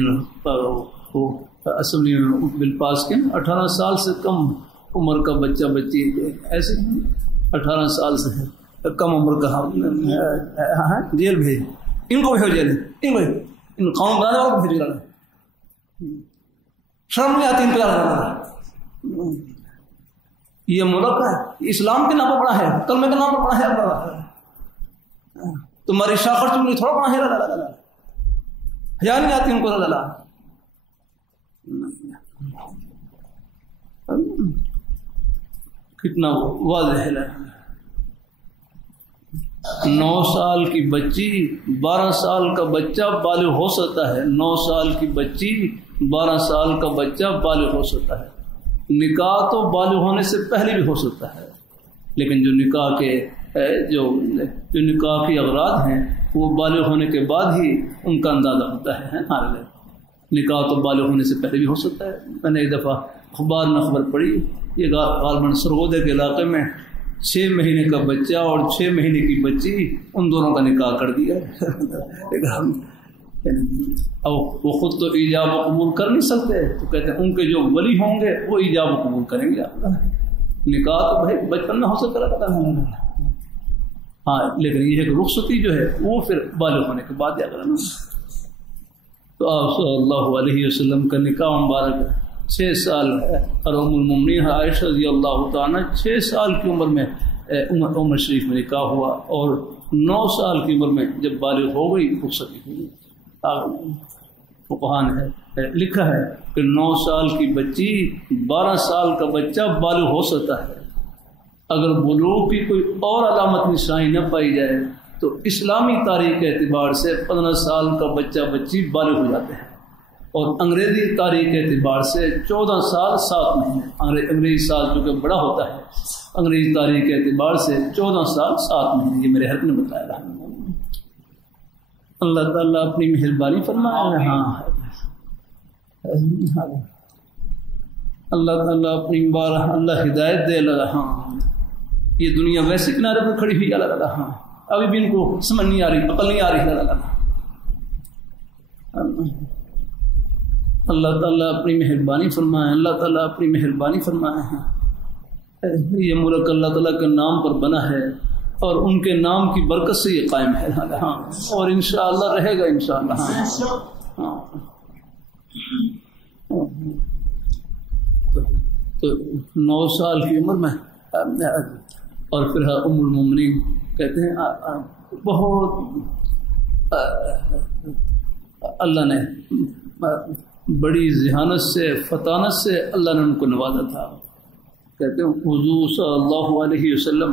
اسمبلی میں بل پاس کے 18 سال سے کم عمر کا بچہ بچی ایسے 18 سال سے کم عمر کا جیل بھیج ان کو بھیج جیل ان قانون بنانے والوں کو بھیج ڈالا. شرم نہیں آتی ان کو. یہ ملک ہے اسلام کے نام پر پڑا ہے کلمے کے نام پر پڑا ہے. تمہاری شاخر چمڑی تھوڑا پڑا ہے. حیا نہیں آتی ان کو. کتنا واضح ہے. 9 سال کی بچی 12 سال کا بچہ بالغ ہو سکتا ہے. 9 سال کی بچی 12 سال کا بچہ بالغ ہو سکتا ہے. نکاح تو بالغ ہونے سے پہلے بھی ہو سکتا ہے لیکن جو نکاح کے جو نکاح کی اغراض ہیں وہ بالغ ہونے کے بعد ہی ان کا اندازہ ہوتا ہے. نکاح تو بالغ ہونے سے پہلے بھی ہو سکتا ہے. میں نے ایک دفعہ اخبار میں خبر پڑھی یہ غالباً سرگودے کے علاقے میں 6 مہینے کا بچہ اور 6 مہینے کی بچی ان دونوں کا نکاح کر دیا. اب وہ خود تو ایجاب و قبول کر نہیں سکتے تو کہتے ہیں ان کے جو ولی ہوں گے وہ ایجاب و قبول کریں گے. نکاح تو بھائی بچپن میں ہو سکتا ہے ہاں لیکن یہ کہ رخصتی جو ہے وہ پھر بالغ ہونے کے بعد کرنا. تو آپ صلی اللہ علیہ وسلم کا نکاح مبارک 6 سال اور ام المؤمنین عائشہ رضی اللہ تعالیٰ 6 سال کی عمر میں عمر شریف میں نکاح ہوا اور 9 سال کی عمر میں جب بالغ ہو گئی رخصتی ہوئی. فقہاء نے لکھا ہے کہ 9 سال کی بچی 12 سال کا بچہ بالغ ہو سکتا ہے. اگر بلوغ کی کوئی اور علامت نشانی نہ پائی جائے تو اسلامی تاریخ کے اعتبار سے 15 سال کا بچہ بچی بالغ ہو جاتے ہیں اور انگریزی تاریخ کے اعتبار سے 14 سال 7 مہینے. انگریزی سال چونکہ بڑا ہوتا ہے انگریزی تاریخ کے اعتبار سے 14 سال 7 مہینے. یہ میرے حق نے بتایا رہا. اللہ تعالیٰ اپنی مہربانی فرمائے. ہاں اللہ تعالیٰ اپنی بار اللہ ہدایت دے. ہاں یہ دنیا ویسے کنارے پر کھڑی ہوئی. اللہ ہاں ابھی بھی ان کو سمجھ نہیں آ رہی، عقل نہیں آ رہی. اللہ تعالیٰ اپنی مہربانی فرمائے، اللہ تعالیٰ اپنی مہربانی فرمائے. یہ ملک اللہ تعالیٰ کے نام پر بنا ہے اور ان کے نام کی برکت سے یہ قائم ہے. ہاں، اور انشاءاللہ رہے گا انشاءاللہ. ہاں تو 9 سال کی عمر میں اور پھر ام المومنین کہتے ہیں بہت اللہ نے بڑی ذہانت سے فطانت سے اللہ نے ان کو نوازا تھا. کہتے ہیں حضور صلی اللہ علیہ وسلم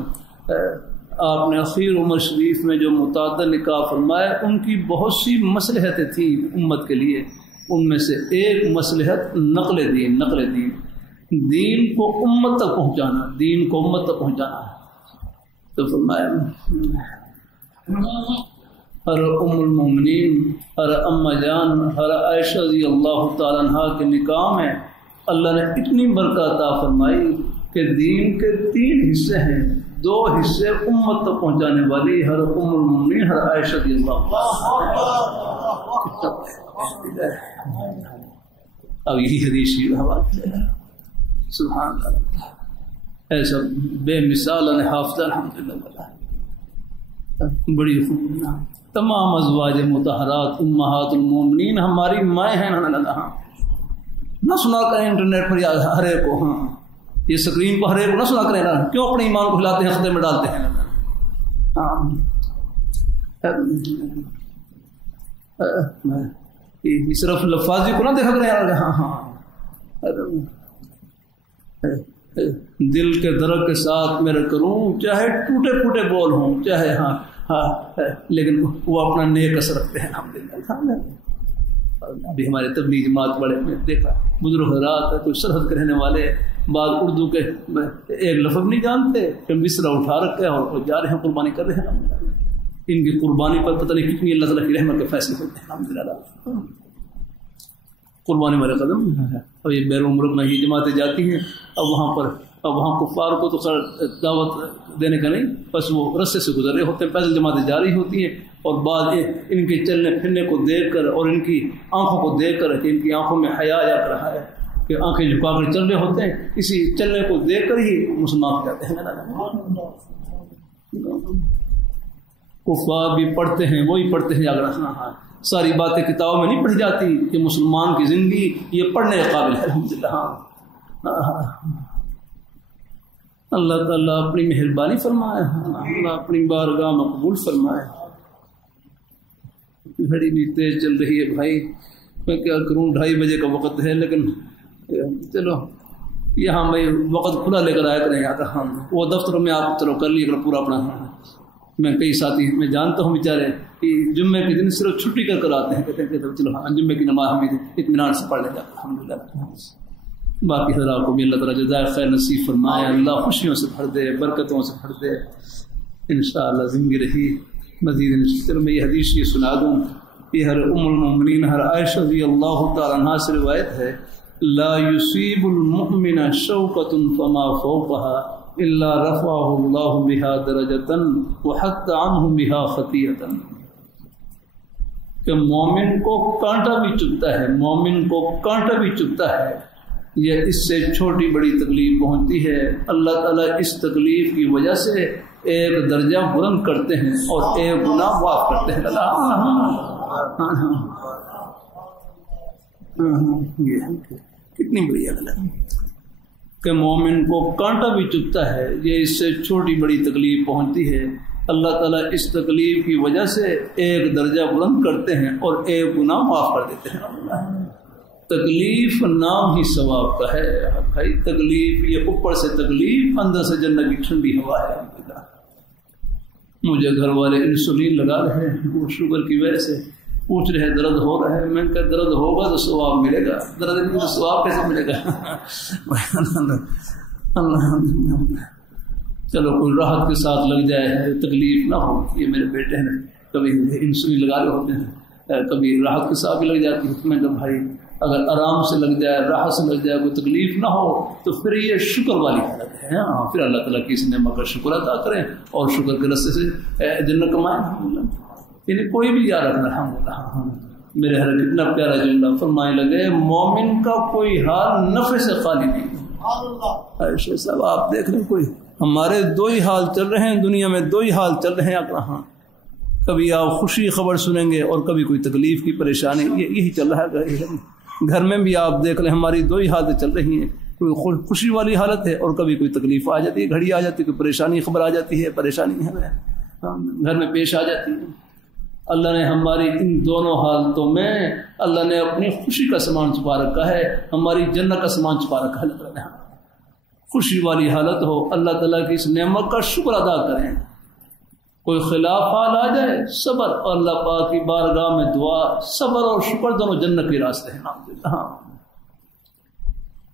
آپ نے اخیر عمر شریف میں جو متعدد نکاح فرمائے ان کی بہت سی مصلحتیں تھیں امت کے لیے. ان میں سے ایک مصلحت نقل دین دین کو امت تک پہنچانا، دین کو امت تک پہنچانا. تو فرمایا ہر ام المومنین، ہر اما جان، ہر عائشہ رضی اللہ تعالیٰ عنہ کے نکاح میں اللہ نے اتنی برکت عطا فرمائی کہ دین کے 3 حصے ہیں، 2 حصے امت تک پہنچانے والی ہر ام المومنین ہر عائشہ رضی اللہ. اب یہی حدیث سبحان اللہ، ایسا بے مثال حافظ الحمدللہ. بڑی خوب تمام ازواج مطہرات امہات المومنین ہماری مائیں ہیں. نہ سنا کریں انٹرنیٹ پر ہر ایک کو، ہاں یہ اسکرین پر ہر ایک کو نہ سنا کریں نا، کیوں اپنے ایمان کو ہلاتے ہیں، خطرے میں ڈالتے ہیں. صرف لفاظی کو نہ دیکھا کریں. ہاں دل کے درد کے ساتھ میرا کروں، چاہے ٹوٹے پھوٹے بول ہوں، چاہے لیکن وہ اپنا نیک اثر رکھتے ہیں. الحمدللہ. ابھی ہمارے تبلیغ جماعت والے میں دیکھا بزرگ حضرات ہے، کوئی سرحد کے رہنے والے، بعض اردو کے ایک لفظ نہیں جانتے، کہ مصرع اٹھا رکھے اور جا رہے ہیں قربانی کر رہے ہیں. ان کی قربانی پر پتہ نہیں کتنی اللہ تعالیٰ کی رحمت کے فیصلے ہوتے ہیں. الحمدللہ قربانی والے قدم. اب یہ بیرون ملک میں ہی جماعتیں جاتی ہیں، اب وہاں کفار کو تو دعوت دینے کا نہیں، بس وہ رستے سے گزر رہے ہوتے ہیں، پیدل جماعتیں جاری ہوتی ہیں. اور بعض ان کے چلنے پھرنے کو دیکھ کر اور ان کی آنکھوں کو دیکھ کر کہ ان کی آنکھوں میں حیا آ رہا ہے کہ آنکھیں جھکا کر چل رہے ہوتے ہیں، اسی چلنے کو دیکھ کر ہی مسلمان ہو جاتے ہیں. کفار بھی پڑھتے ہیں، وہی پڑھتے ہیں. اگر ساری باتیں کتابوں میں نہیں پڑھی جاتی کہ مسلمان کی زندگی یہ پڑھنے کے قابل ہے. الحمدللہ. اللہ تعالیٰ اپنی مہربانی فرمائے، اللہ اپنی بارگاہ مقبول فرمائے. گھڑی بھی تیز چل رہی ہے بھائی، میں کیا کروں، 2:30 بجے کا وقت ہے، لیکن چلو یہاں میں وقت کھلا لے کر آیا کریں. ہاں وہ دفتروں میں آپ چلو کر لیے کر پورا اپنا. میں کئی ساتھی میں جانتا ہوں بیچارے کہ جمعے کے دن صرف چھٹی کر کر آتے ہیں، کہتے ہیں چلو ہاں جمعے کی نماز ہمیں اطمینان سے پڑھ لے جاتے ہیں. الحمدللہ. باقی حضرات کو بھی اللہ تعالیٰ جزائے خیر نصیب فرمائے، اللہ خوشیوں سے بھر دے، برکتوں سے بھر دے. انشاءاللہ زندگی رہی مزید. چلو میں یہ حدیث یہ سنا دوں. یہ ہر ام المومنین ہر عائشہ رضی اللہ تعالیٰ عنہا سے روایت ہے، لا يصيب المؤمن شوکۃ فما فوقها الا رفعه اللہ بها درجۃ وحط عنہ بها خطیئۃ. کہ مومن کو کانٹا بھی چبھتا ہے، مومن کو کانٹا بھی چبھتا ہے، یہ اس سے چھوٹی بڑی تکلیف پہنچتی ہے، اللہ تعالیٰ اس تکلیف کی وجہ سے ایک درجہ بلند کرتے ہیں اور ایک گناہ معاف کرتے ہیں. کتنی بڑی اللہ کہ مومن کو کانٹا بھی چبھتا ہے، یہ اس سے چھوٹی بڑی تکلیف پہنچتی ہے، اللہ تعالیٰ اس تکلیف کی وجہ سے ایک درجہ بلند کرتے ہیں اور ایک گناہ معاف کر دیتے ہیں. تکلیف نام ہی ثواب کا ہے بھائی. تکلیف یہ اوپر سے تکلیف، اندر سے جنت کی ٹھنڈی ہوا ہے. مجھے گھر والے انسولین لگا رہے ہیں وہ شوگر کی وجہ سے، پوچھ رہے درد ہو رہا ہے. میں کہ درد ہوگا تو ثواب ملے گا، درد نہیں تو ثواب کیسے ملے گا. چلو کوئی راحت کے ساتھ لگ جائے، تکلیف نہ ہو. یہ میرے بیٹے ہیں کبھی انسولین لگا رہے ہوتے ہیں، کبھی راحت کے ساتھ بھی لگ جاتی ہے. میں کہ بھائی اگر آرام سے لگ جائے، راحت سے لگ جائے، کوئی تکلیف نہ ہو تو پھر یہ شکر والی حالت ہے۔ ہاں پھر اللہ تعالیٰ کی اس نعمت کا شکر ادا کریں اور شکر کے راستے سے جنت کمائیں۔ یعنی کوئی بھی یاد رکھنا الحمدللہ۔ میرے حضرت اتنا پیارا جملہ فرمائے لگے، مومن کا کوئی حال نفع سے خالی نہیں۔ عائشہ صاحب آپ دیکھ لیں، کوئی ہمارے دو ہی حال چل رہے ہیں دنیا میں، دو ہی حال چل رہے ہیں کہاں، کبھی آپ خوشی خبر سنیں گے اور کبھی کوئی تکلیف کی پریشانی، یہی چل رہا ہے۔ گھر میں بھی آپ دیکھ لیں ہماری دو ہی حالتیں چل رہی ہیں، کوئی خوشی والی حالت ہے اور کبھی کوئی تکلیف آ جاتی ہے، گھڑی آ جاتی ہے، کوئی پریشانی خبر آ جاتی ہے، پریشانی ہے گھر میں پیش آ جاتی ہے۔ اللہ نے ہماری ان دونوں حالتوں میں اللہ نے اپنی خوشی کا سامان چھپا رکھا ہے، ہماری جنت کا سامان چھپا رکھا ہے۔ اللہ نے خوشی والی حالت ہو، اللہ تعالیٰ کی اس نعمت کا شکر ادا کریں۔ کوئی خلاف حال آ جائے، صبر اور اللہ پاک کی بارگاہ میں دعا، صبر اور شکر دونوں جنت کے راستے ہیں۔ ہاں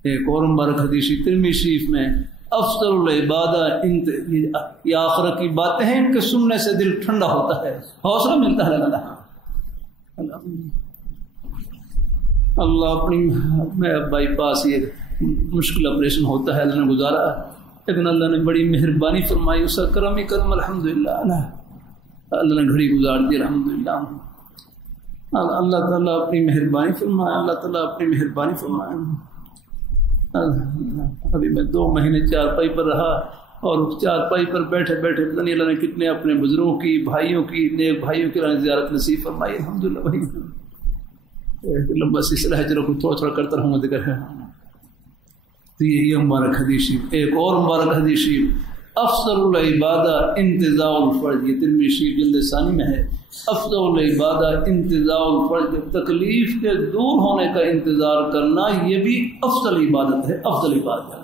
ایک اور مبارک حدیث ترمذی شریف میں، افضل العبادہ یہ آخرت کی باتیں ہیں، ان کے سننے سے دل ٹھنڈا ہوتا ہے، حوصلہ ملتا ہے۔ اللہ اپنی میں بائی پاس یہ مشکل آپریشن ہوتا ہے، اللہ نے گزارا، لیکن اللہ نے بڑی مہربانی فرمائی، اس کا کرم ہی کرم الحمدللہ، اللہ نے گھڑی گزار دی الحمدللہ۔ اللہ تعالیٰ اپنی مہربانی فرمائے، اللہ تعالیٰ اپنی مہربانی فرمائے۔ ابھی میں 2 مہینے چارپائی پر رہا اور چارپائی پر بیٹھے بیٹھے پتہ نہیں اللہ نے کتنے اپنے بزرگوں کی، بھائیوں کی، نیک بھائیوں کی اللہ نے زیارت نصیب فرمائی الحمدللہ۔ بھائی لمبا سلسلہ ہے، چلو تھوڑا تھوڑا کرتا رہوں گا ذکر ہے۔ تو یہ مبارک حدیث، ایک اور مبارک حدیث، افضل العبادہ انتظاء الفرج، یہ ترمذی شریف جلد ثانی میں ہے۔ افضل العبادہ انتظاء الفرج، تکلیف کے دور ہونے کا انتظار کرنا یہ بھی افضل عبادت ہے، افضل عبادت ہے۔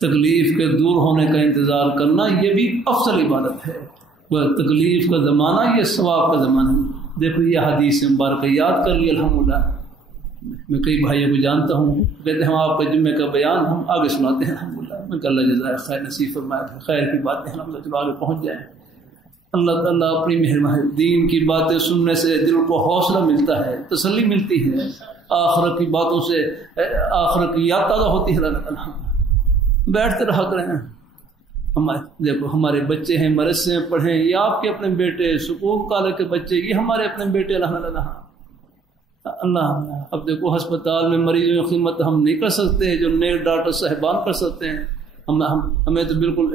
تکلیف کے دور ہونے کا انتظار کرنا یہ بھی افضل عبادت ہے۔ تکلیف کا زمانہ یہ ثواب کا زمانہ ہے۔ دیکھو یہ حدیث مبارکہ یاد کر لی الحمدللہ۔ میں کئی بھائیوں کو جانتا ہوں، کہتے ہیں ہم آپ کے جمعے کا بیان ہم آگے سناتے ہیں الحمدللہ۔ میں کہ اللہ جزائے خیر نصیب فرمائے، خیر کی باتیں الحمدللہ چلو آگے پہنچ جائیں۔ اللہ تعالیٰ اپنی مہربانی، دین کی باتیں سننے سے دل کو حوصلہ ملتا ہے، تسلی ملتی ہے، آخرت کی باتوں سے آخرت کی یاد تازہ ہوتی ہے۔ اللہ تعالیٰ بیٹھتے رہا کریں۔ دیکھو ہمارے بچے ہیں مدرسے میں پڑھیں، یہ آپ کے اپنے بیٹے، سکول کالج کے بچے یہ ہمارے اپنے بیٹے۔ اللہ اب دیکھو ہسپتال میں مریضوں کی خدمت ہم نہیں کر سکتے جو نیک ڈاکٹر صاحبان کر سکتے ہیں، ہمیں تو بالکل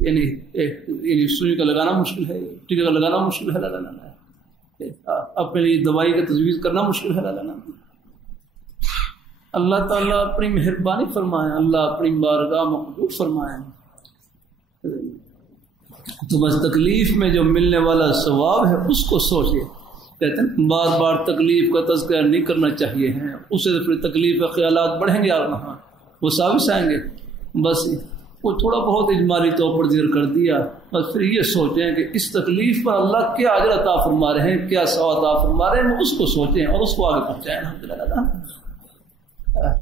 یعنی سوئی کا لگانا مشکل ہے، ٹیکے کا لگانا مشکل ہے، لگانا اپنے لیے دوائی کا تجویز کرنا مشکل ہے، لگانا۔ اللہ تعالیٰ اپنی مہربانی فرمائے، اللہ اپنی بارگاہ مقبول فرمائے۔ تو بس تکلیف میں جو ملنے والا ثواب ہے اس کو سوچے۔ کہتے ہیں بار بار تکلیف کا تذکرہ نہیں کرنا چاہیے ہے، اسے پھر تکلیف کے خیالات بڑھیں گے اور وہاں وہ ساوس آئیں گے۔ بس وہ تھوڑا بہت اجمالی طور پر ذکر کر دیا، بس پھر یہ سوچیں کہ اس تکلیف پر اللہ کیا اجر عطا فرما رہے ہیں، کیا ثواب عطا فرما رہے ہیں، اس کو سوچیں اور اس کو آگے پہنچائیں۔ الحمدللہ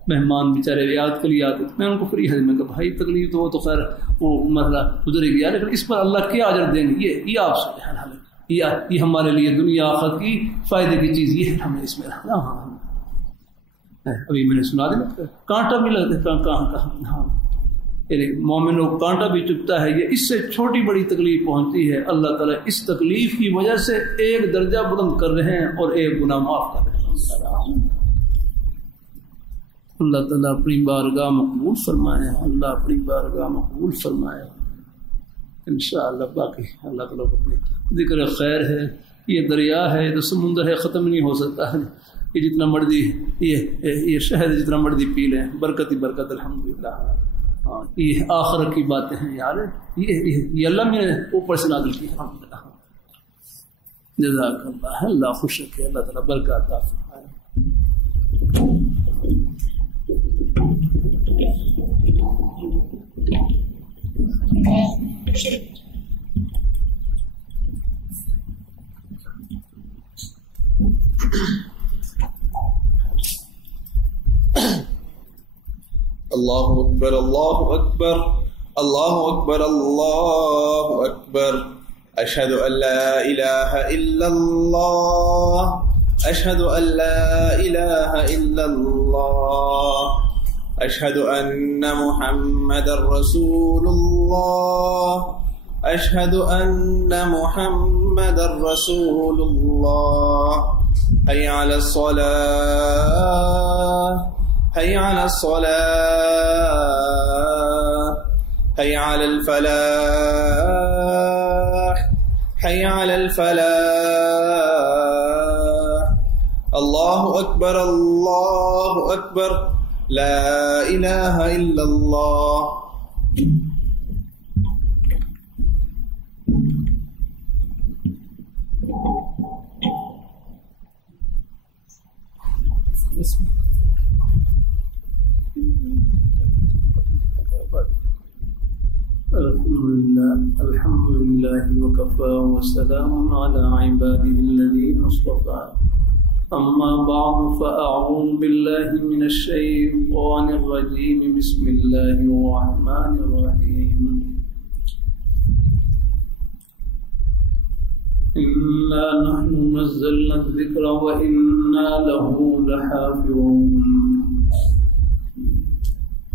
مہمان بیچارے یاد کے لیے آتے، میں ان کو فری ہے، میں کہ بھائی تکلیف تو وہ تو خیر وہ مسئلہ گزرے گیا، لیکن اس پر اللہ کیا اجر دیں گے یہ آپ سوچیں۔ یہ ہمارے لیے دنیا آخرت کی فائدے کی چیز یہ ہے، ہمیں اس میں رہنا۔ ابھی میں نے سنا دیا کانٹا بھی لگتا ہے، کہاں یعنی مومن کو کانٹا بھی چبھتا ہے، یہ اس سے چھوٹی بڑی تکلیف پہنچتی ہے، اللہ تعالیٰ اس تکلیف کی وجہ سے ایک درجہ بلند کر رہے ہیں اور ایک گناہ معاف کر رہے ہیں۔ اللہ تعالیٰ اپنی بارگاہ مقبول فرمائے، اللہ اپنی بارگاہ مقبول فرمائے انشاءاللہ۔ باقی اللہ تعالیٰ کو ذکر خیر ہے، یہ دریا ہے، یہ سمندر ہے، ختم نہیں ہو سکتا ہے، یہ جتنا مرضی یہ شہد جتنا مرضی پی لیں، برکت ہی برکت الحمدللہ۔ یہ آخرت کی باتیں ہیں یار، یہ اللہ میں اوپر سے نازل کی الحمدللہ۔ جزاک اللہ، اللہ خوش رکھے، اللہ تعالیٰ برکت عطا فرمائے۔ اللہ اکبر اللہ اکبر اللہ اکبر اللہ اکبر أشهد أن لا إله إلا الله أشهد أن لا إله إلا الله أشهد أن محمد رسول الله أشهد أن محمد رسول الله حي على الصلاة حي على الصلاة حي على الفلاح حي على الفلاح الله أكبر الله أكبر لا إله إلا الله الحمد لله وكفى وسلام على عباده الذين اصطفى أما بعد فأعوذ بالله من الشيطان الرجيم بسم الله الرحمن الرحيم إنا نحن نزلنا الذكر وإنا له لحافظون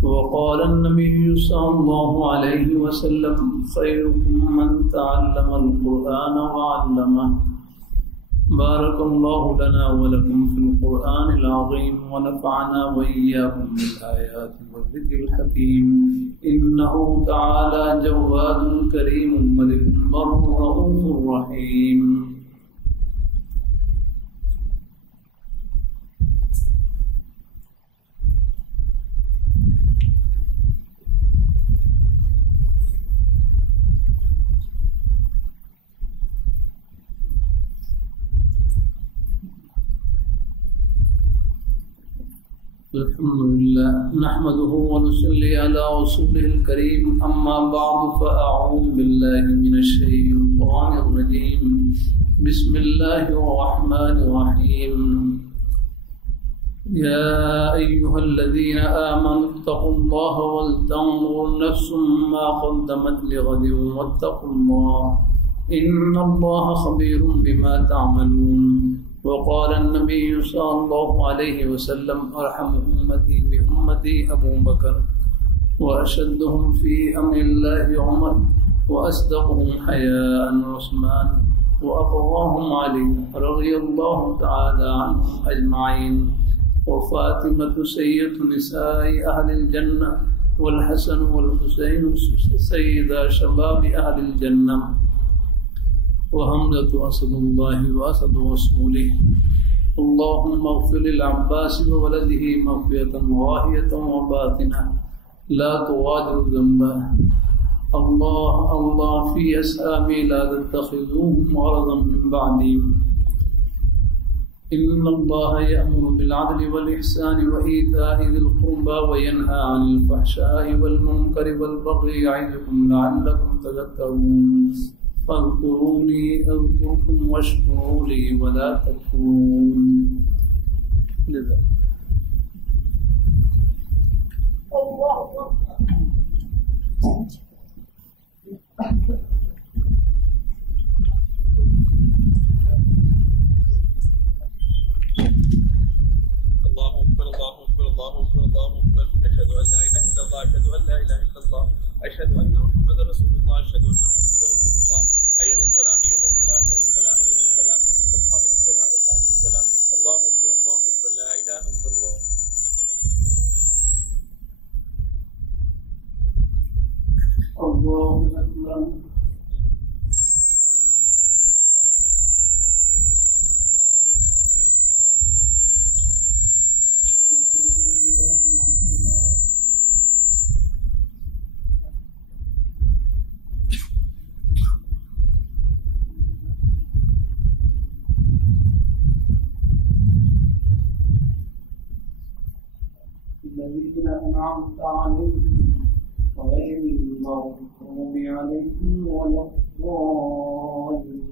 وقال النبي صلى الله عليه وسلم خيركم من تعلم القرآن وعلمه بارك الله لنا ولكم في القرآن العظيم ونفعنا وإياكم بالآيات والذكر الحكيم إنه تعالى جواد كريم ملك بر رؤوف رحيم الحمد لله نحمده ونصلي على رسوله الكريم أما بعد فأعوذ بالله من الشيطان الرجيم بسم الله الرحمن الرحيم يا أيها الذين آمنوا اتقوا الله ولتنظر نفس ما قدمت لغد واتقوا الله إن الله خبير بما تعملون وقال النبي صلى الله عليه وسلم أرحم أمتي بأمتي أبو بكر وأشدهم في أمر الله عمر وأصدقهم حياء عثمان وأقواهم علي رضي الله تعالى عنهم أجمعين وفاطمة سيد نساء أهل الجنة والحسن والحسين سيد شباب أهل الجنة وحمزة أسد الله وأسد رسوله اللهم اغفر للعباس وولده مغفرة ظاهرة وباطنة لا تغادر ذنبا الله الله في أسهامي لا تتخذوهم غرضا من بعدي إن الله يأمر بالعدل والإحسان وإيتاء ذي القربى وينهى عن الفحشاء والمنكر والبغي يعظكم لعلكم تذكرون فاذكروني أذكركم واشكروا لي ولا تكفرون لذا الله أكبر الله أكبر الله أكبر الله أكبر أشهد أن لا إله إلا الله أشهد أن لا إله إلا الله أشهد أن محمدا رسول الله أشهد أن محمدا رسول الله حي على الصلاة حي على الصلاة حي على الفلاح حي على الفلاح قد قامت الصلاة قد قامت الصلاة الله أكبر الله أكبر لا إله إلا الله الله أكبر الذين أنعمت عليهم غير المغضوب عليهم ولا الضالين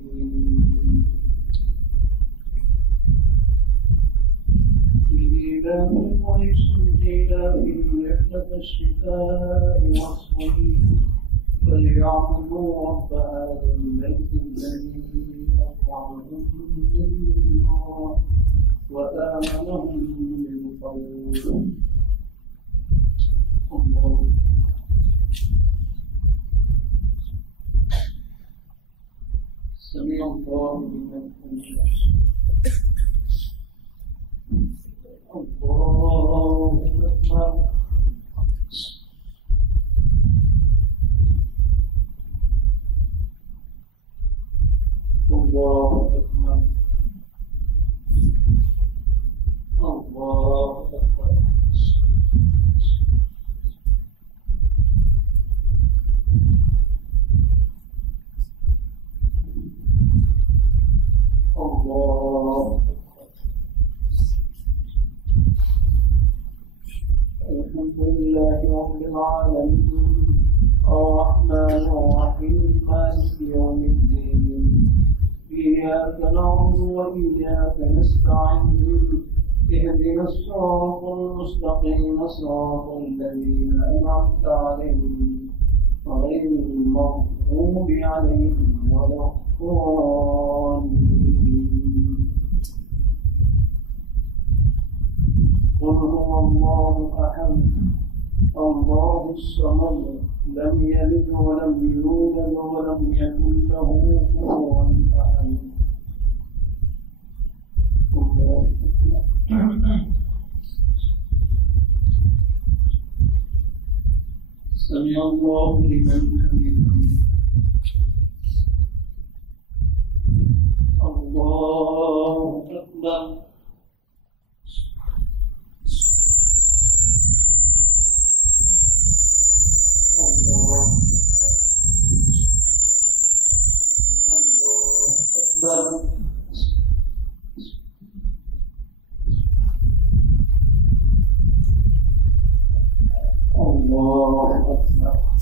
لإيلافهم وليسوا إيلافهم رحلة الشتاء والصيف فليعبدوا رب هذا البيت سمع الله لمن حمده الله أكبر الله أكبر الله أكبر الله الحمد لله رب العالمين الرحمن الرحيم مالك يوم الدين إياك نعبد وإياك نستعين اهدنا الصراط المستقيم صراط الذين أنعمت عليهم غير المغضوب عليهم ولا الضالين قل هو الله أحد الله الصمد لم يلد ولم يولد ولم يكن له كفوا أحد سمع الله لمن حمده الله أكبر الله أكبر الله أكبر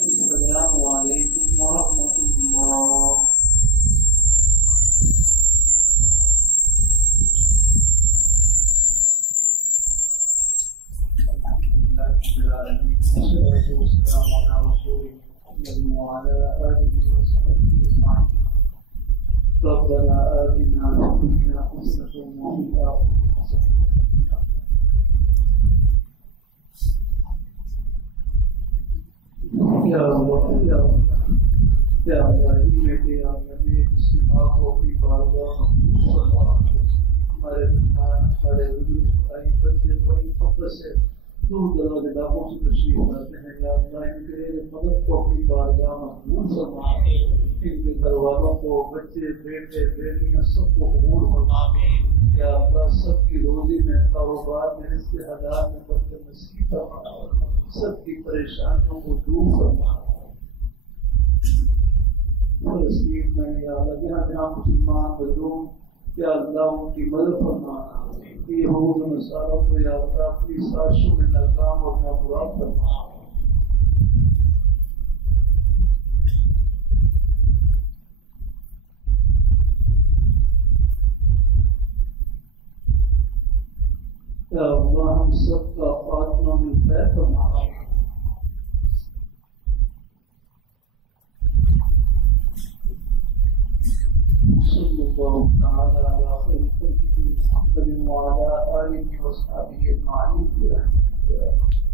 السلام عليكم ورحمة الله والصلاة والسلام على رسول محمد وعلى آله وصحبه أجمعين ربنا آتنا في الدنيا حسنة وفي الآخرة حسنة یا اللہ یا اللہ میرے آنے استماع کو اپنی بارگاہ ہمارے مہمان ہمارے بزرگ بھائی بچے بڑی فخر سے دور دراز علاقوں سے تشریف لاتے ہیں یا اللہ ان کے مدد کو اپنی بارگاہ محفوظ فرما ان کے گھر والوں کو بچے بیٹے بیٹیاں سب کو قبول فرما یا اللہ سب کی روزی میں کاروبار میں رزق حلال میں برکت نصیب فرما سب کی پریشانیوں کو دور فرما فلسطین میں یا اللہ جہاں جہاں مسلمان مظلوم یا اللہ ان کی مدد فرما یہود و نصارہ کو یا اللہ اپنی سازشوں میں ناکام اور نامراد فرما یا اللہ ہم سب کا خاتمہ میں خیر فرما صلی اللہ تعالی علی خیر خلقہ محمد وعلی آلہ وصحبہ اجمعین برحمتہ